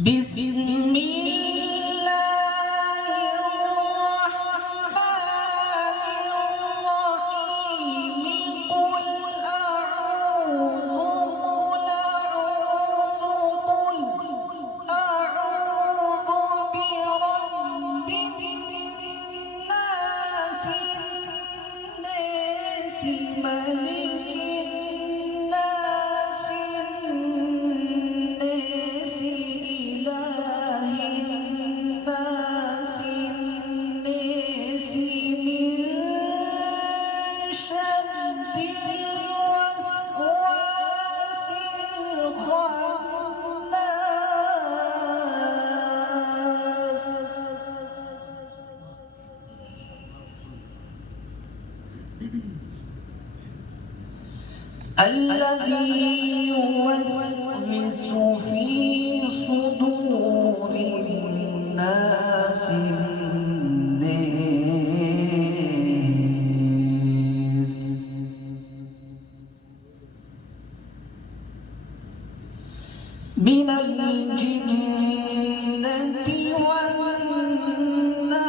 بسم الله الرحمن الرحيم قل أعوذ برب الناس ملك الناس إله الناس من شر الوسواس الخناس الذي يوسوس في صدور الناس من الجنة والناس